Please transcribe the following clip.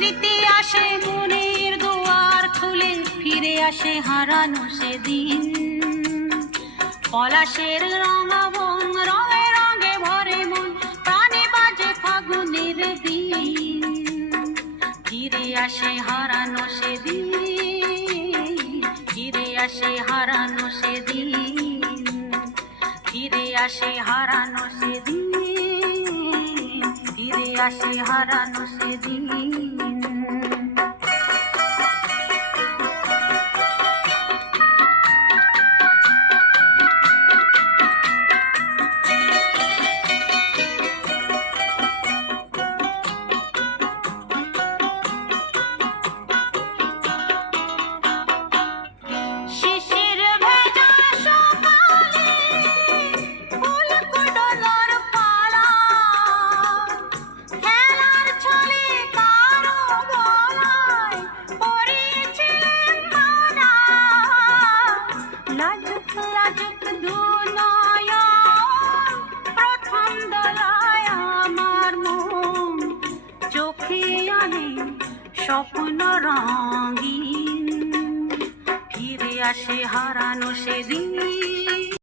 স্মৃতি আসে মনের দুয়ার খুলে, ফিরে আসে হারানো সেদিন। পলাশের রঙাবন, রঙে রঙে ভরে মন, প্রাণে বাজে ফাগুনের দিন। ফিরে আসে হারানো সেদিন, ফিরে আসে হারানো সেদিন, ফিরে আসে হারানো সেদিন, ফিরে আসে হারানো সেদিন। শিশির ভেজা সকালে ফুলকুণ্ডলার পাড়া, খেলার ছলে কারো গলায় পরিয়েছিলেন মালা। লাজুক লাজুক দুনয়ন, প্রথম দোলায় আমার মন, চোখে আনে স্বপ্ন রঙিন। ফিরে আসে হারানো সেদিন।